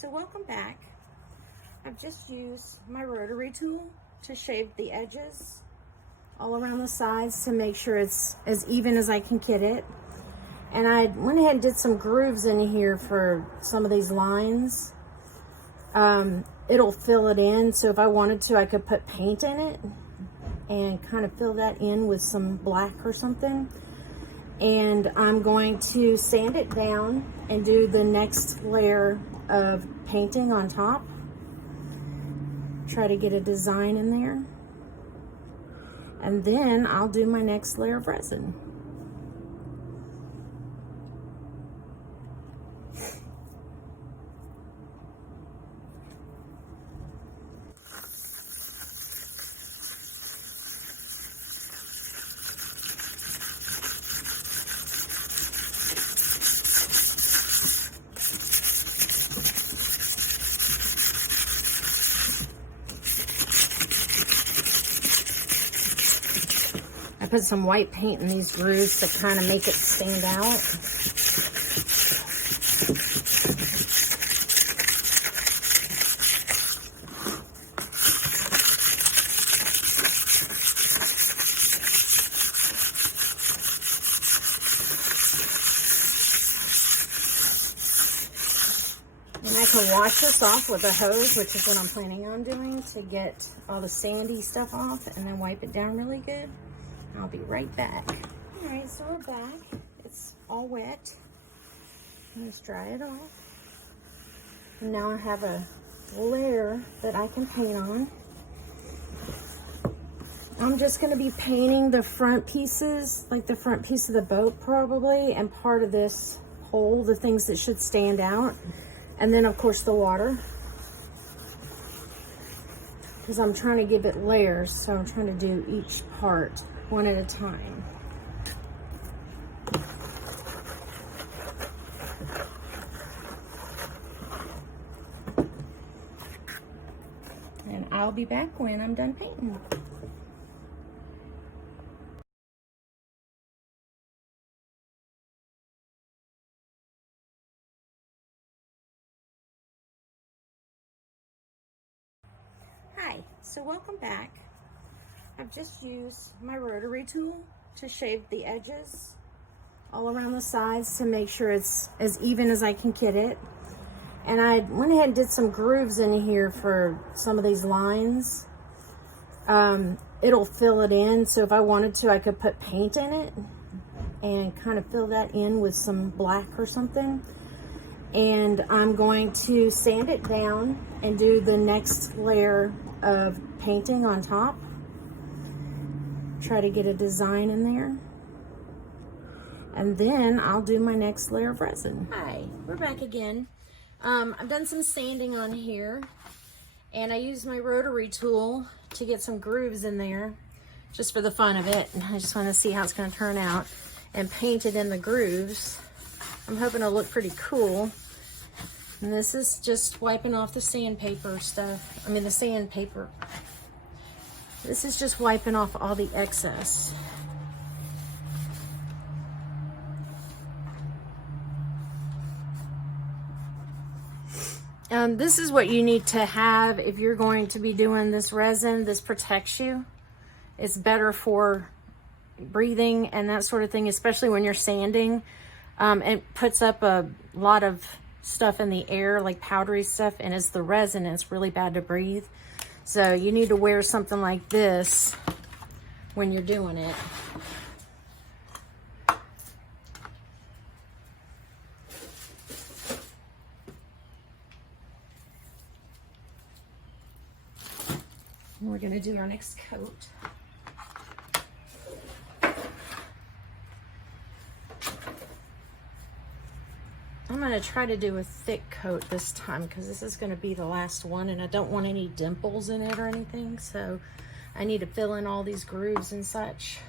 so welcome back. I've just used my rotary tool to shave the edges all around the sides to make sure it's as even as I can get it. And I went ahead and did some grooves in here for some of these lines. It'll fill it in, so if I wanted to, I could put paint in it and kind of fill that in with some black or something. And I'm going to sand it down and do the next layer of painting on top. Try to get a design in there. And then I'll do my next layer of resin. I put some white paint in these grooves to kind of make it stand out. And I can wash this off with a hose, which is what I'm planning on doing, to get all the sandy stuff off, and then wipe it down really good. I'll be right back. All right, so we're back. It's all wet. Let's dry it off. And now I have a layer that I can paint on. I'm just gonna be painting the front pieces, like the front piece of the boat probably, and part of this hole, the things that should stand out. And then of course the water, because I'm trying to give it layers, so I'm trying to do each part one at a time. And I'll be back when I'm done painting. Hi, so welcome back. I've just used my rotary tool to shave the edges all around the sides to make sure it's as even as I can get it. And I went ahead and did some grooves in here for some of these lines. It'll fill it in, so if I wanted to, I could put paint in it and kind of fill that in with some black or something. And I'm going to sand it down and do the next layer of painting on top. Try to get a design in there. And then I'll do my next layer of resin. Hi, we're back again. I've done some sanding on here, and I used my rotary tool to get some grooves in there just for the fun of it. And I just want to see how it's going to turn out and paint it in the grooves. I'm hoping it'll look pretty cool. And this is just wiping off the sandpaper stuff. I mean the sandpaper. This is just wiping off all the excess. This is what you need to have if you're going to be doing this resin. This protects you. It's better for breathing and that sort of thing, especially when you're sanding. It puts up a lot of stuff in the air, like powdery stuff, and it's the resin, and it's really bad to breathe. So you need to wear something like this when you're doing it. And we're going to do our next coat. I'm going to try to do a thick coat this time because this is going to be the last one, and I don't want any dimples in it or anything, so I need to fill in all these grooves and such.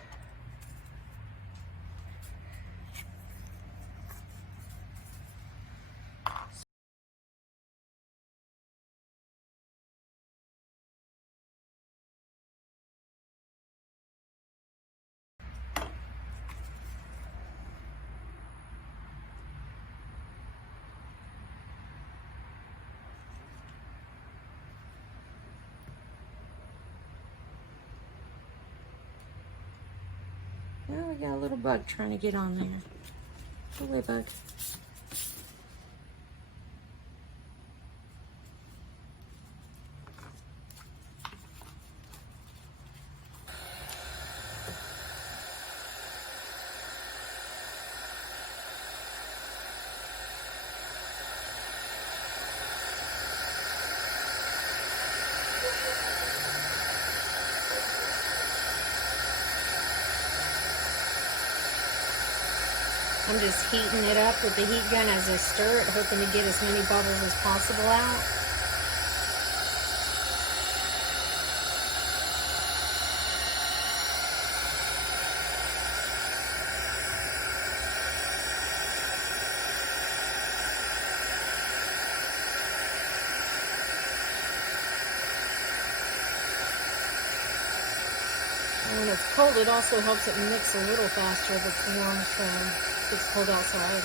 Oh, we got a little bug trying to get on there. Go away, bug. I'm just heating it up with the heat gun as I stir it, hoping to get as many bubbles as possible out. And when it's cold, it also helps it mix a little faster if it's warm, so it's cold outside.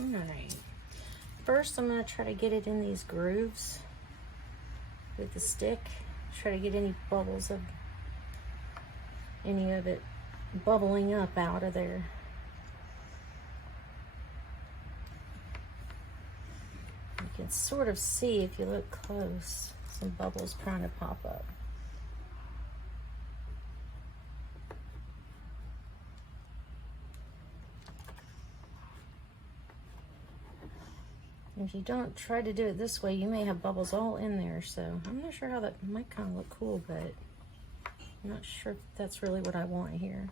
Alright, first I'm going to try to get it in these grooves with the stick. Try to get any bubbles of any of it bubbling up out of there. You can sort of see if you look close, some bubbles trying to pop up. If you don't try to do it this way, you may have bubbles all in there, so I'm not sure how that might kind of look cool, but I'm not sure if that's really what I want here.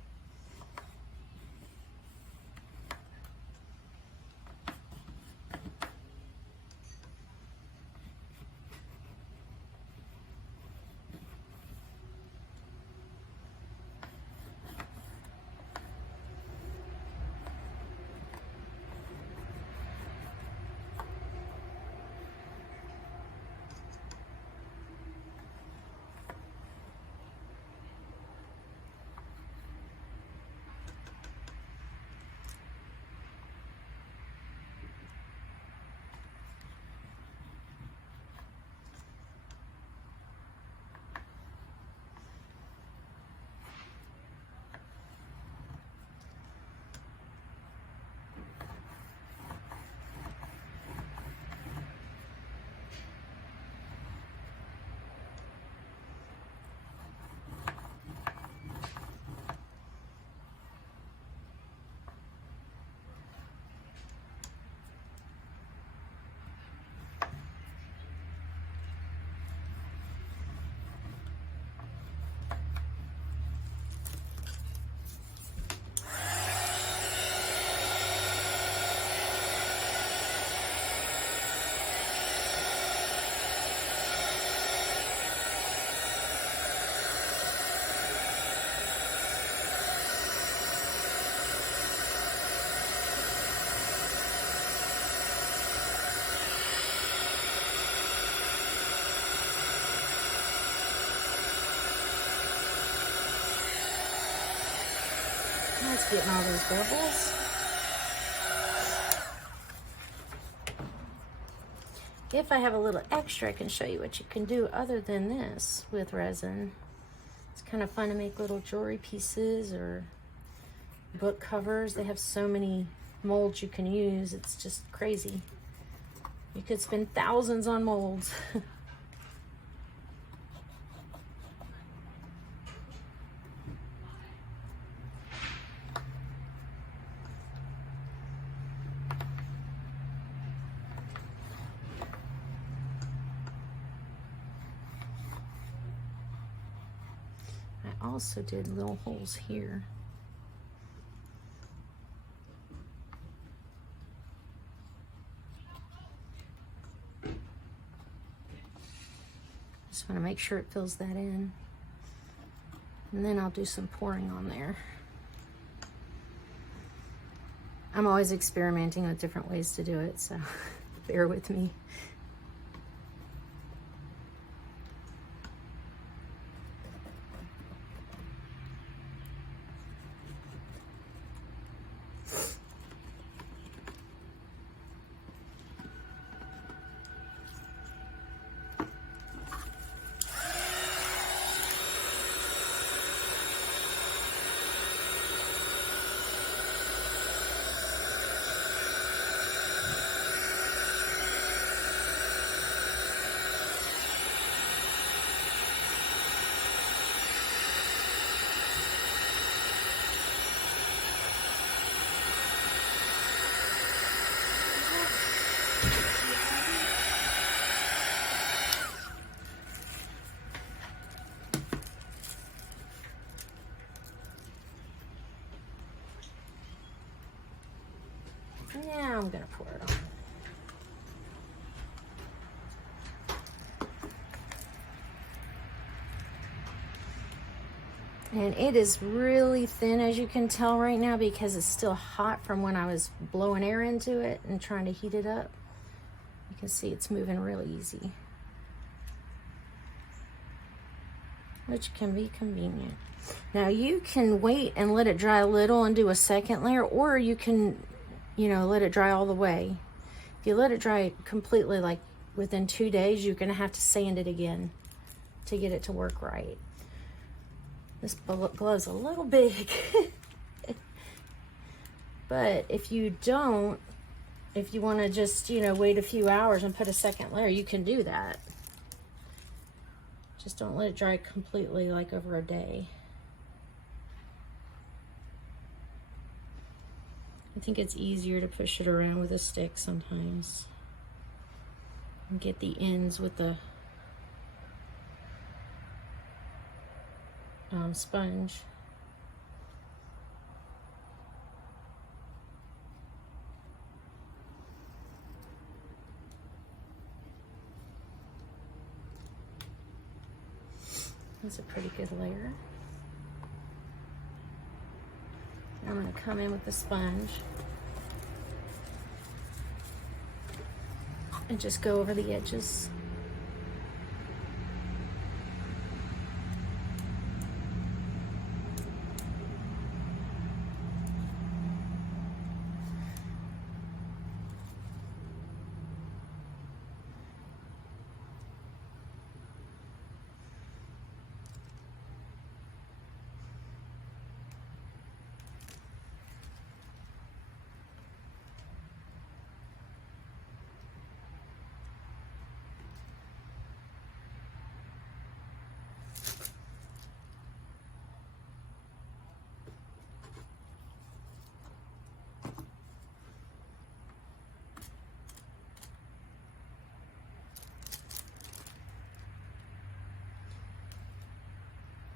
That's getting all those bubbles. If I have a little extra, I can show you what you can do other than this with resin. It's kind of fun to make little jewelry pieces or book covers. They have so many molds you can use. It's just crazy. You could spend thousands on molds. I also did little holes here. Just want to make sure it fills that in. And then I'll do some pouring on there. I'm always experimenting with different ways to do it, so bear with me. Now I'm gonna pour it on. And it is really thin, as you can tell right now, because it's still hot from when I was blowing air into it and trying to heat it up. You can see it's moving really easy, which can be convenient. Now you can wait and let it dry a little and do a second layer, or you can, you know, let it dry all the way. If you let it dry completely, like within 2 days, you're gonna have to sand it again to get it to work right. This glove's a little big. But if you don't, if you wanna just, you know, wait a few hours and put a second layer, you can do that. Just don't let it dry completely, like over a day. I think it's easier to push it around with a stick sometimes and get the ends with the sponge. That's a pretty good layer. I'm going to come in with the sponge and just go over the edges.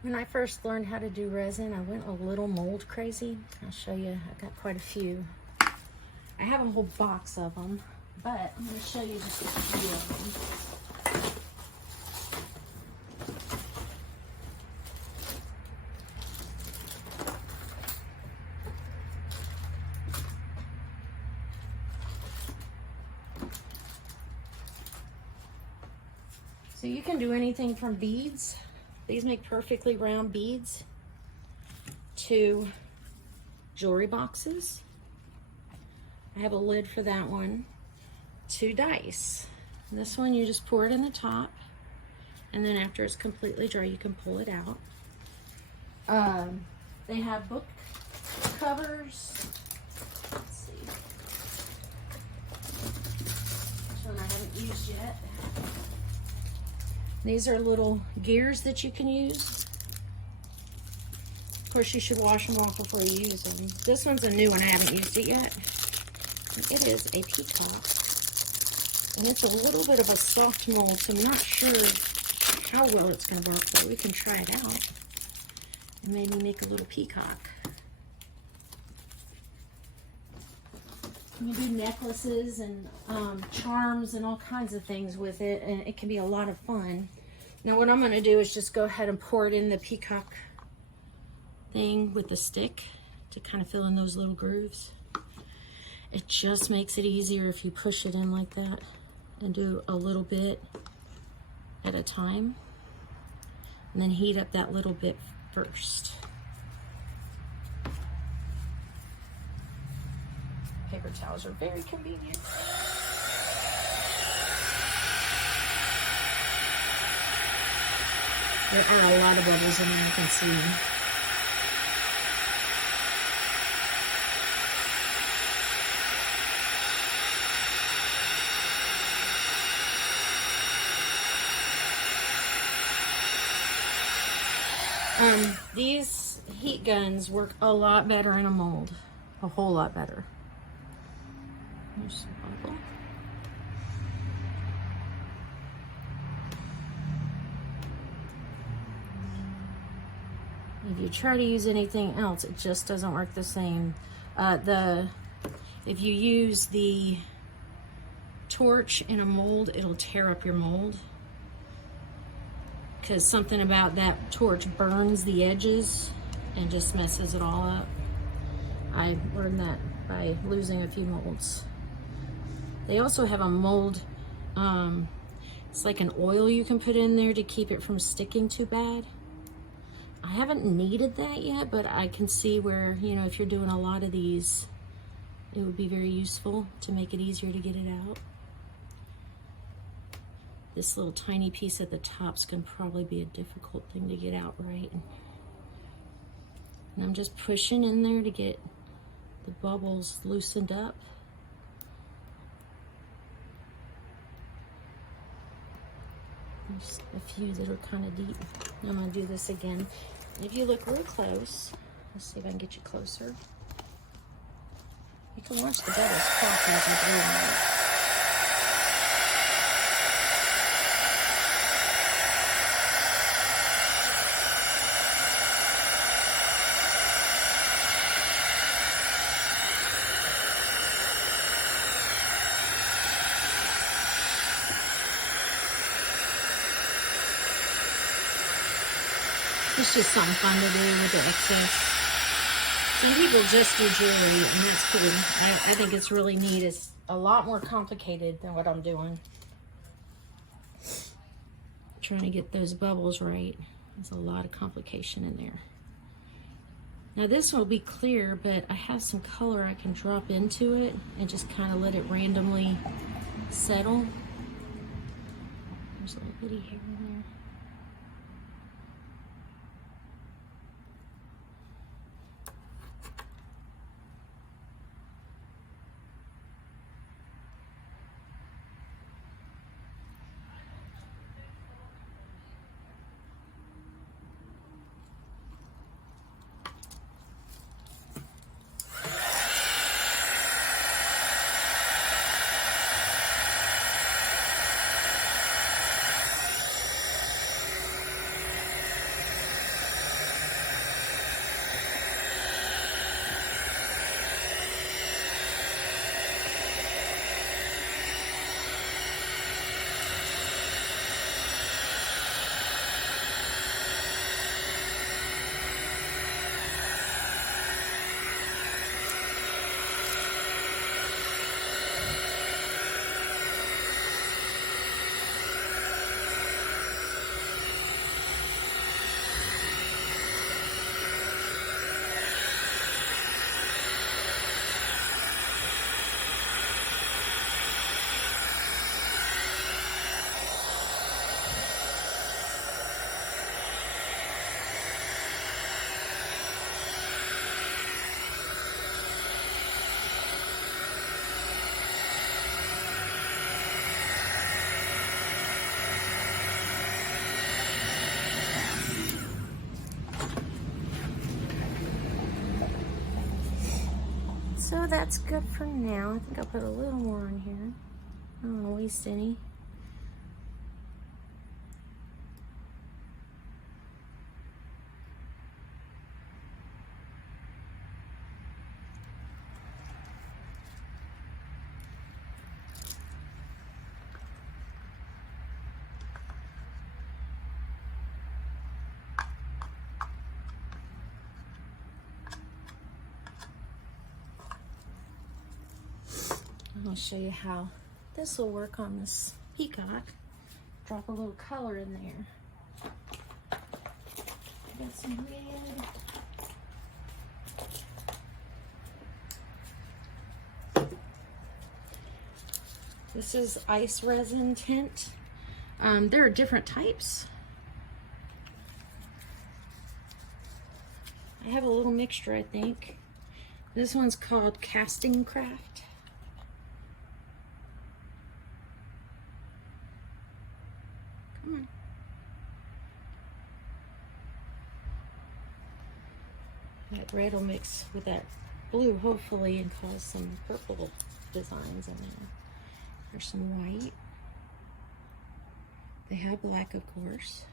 When I first learned how to do resin, I went a little mold crazy. I'll show you, I've got quite a few. I have a whole box of them, but I'm going to show you just a few of them. So you can do anything from beads. These make perfectly round beads, to jewelry boxes. I have a lid for that one. 2 dice. And this one you just pour it in the top, and then after it's completely dry you can pull it out. They have book covers. Let's see. This one I haven't used yet. These are little gears that you can use. Of course, you should wash them off before you use them. This one's a new one. I haven't used it yet. It is a peacock. And it's a little bit of a soft mold, so I'm not sure how well it's going to work, but we can try it out. And maybe make a little peacock. You can do necklaces and charms and all kinds of things with it, and it can be a lot of fun. Now what I'm going to do is just go ahead and pour it in the peacock thing with the stick to kind of fill in those little grooves. It just makes it easier if you push it in like that and do a little bit at a time, and then heat up that little bit first. Paper towels are very convenient. There are a lot of bubbles in there, you can see. These heat guns work a lot better in a mold, a whole lot better. There's some bubble. If you try to use anything else, it just doesn't work the same. If you use the torch in a mold, it'll tear up your mold, because something about that torch burns the edges and just messes it all up. I learned that by losing a few molds. They also have a mold, it's like an oil you can put in there to keep it from sticking too bad. I haven't needed that yet, but I can see where, you know, if you're doing a lot of these, it would be very useful to make it easier to get it out. This little tiny piece at the top's gonna probably be a difficult thing to get out right. And I'm just pushing in there to get the bubbles loosened up. There's a few that are kind of deep. I'm gonna do this again. If you look real close, let's see if I can get you closer. You can watch the bubbles pop as you blow them out. It's just something fun to do with the excess. Some people just do jewelry, and that's cool. I think it's really neat. It's a lot more complicated than what I'm doing. Trying to get those bubbles right. There's a lot of complication in there. Now this will be clear, but I have some color I can drop into it and just kind of let it randomly settle. There's a little bitty hair in there. that's good for now. I think I'll put a little more on here. I don't want to waste any. I'll show you how this will work on this peacock. Drop a little color in there. I got some red. This is ice resin tint. There are different types. I have a little mixture, I think. This one's called Casting Craft. That red will mix with that blue, hopefully, and cause some purple designs in there. There's some white. They have black, of course.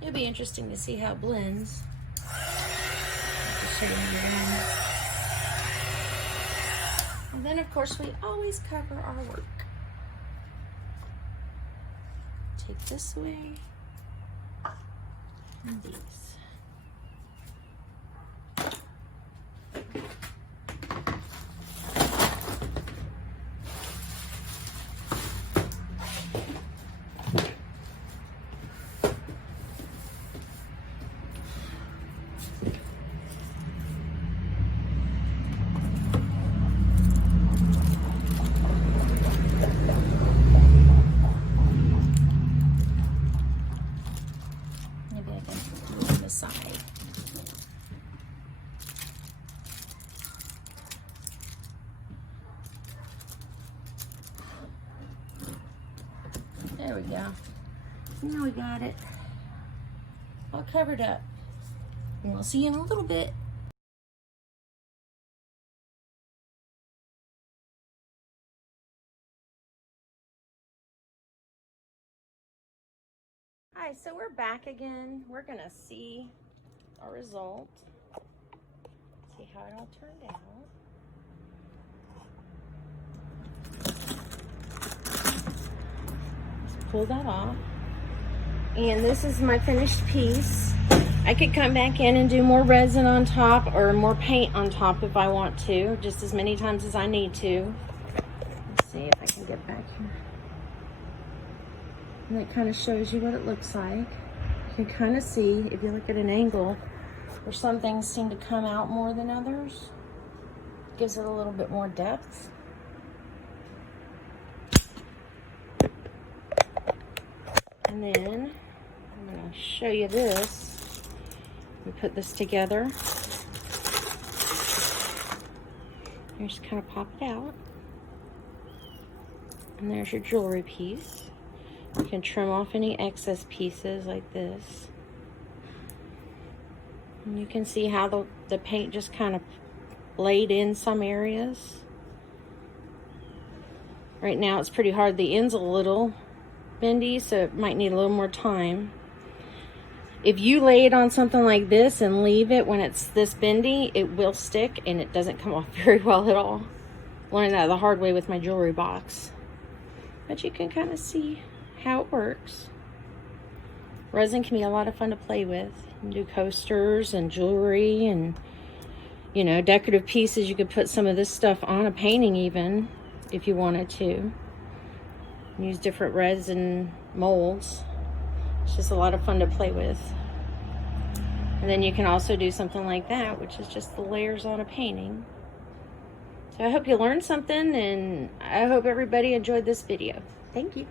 It'll be interesting to see how it blends. And then, of course, we always cover our work. Take this away and these. There we go. Now we got it all covered up. And we'll see you in a little bit. Hi, so we're back again. We're gonna see our result. See how it all turned out. Pull that off. And this is my finished piece. I could come back in and do more resin on top or more paint on top if I want to, just as many times as I need to. Let's see if I can get back here. And that kind of shows you what it looks like. You can kind of see, if you look at an angle, where some things seem to come out more than others. Gives it a little bit more depth. And then I'm going to show you this. We put this together. You just kind of pop it out. And there's your jewelry piece. You can trim off any excess pieces like this. And you can see how the paint just kind of laid in some areas. Right now it's pretty hard. The end's a little bendy, so it might need a little more time. If you lay it on something like this and leave it when it's this bendy, it will stick and it doesn't come off very well at all. Learned that the hard way with my jewelry box. But you can kind of see how it works. Resin can be a lot of fun to play with. You can do coasters and jewelry and, you know, decorative pieces. You could put some of this stuff on a painting even if you wanted to. Use different resin molds. It's just a lot of fun to play with. And then you can also do something like that, which is just the layers on a painting. So I hope you learned something, and I hope everybody enjoyed this video. Thank you.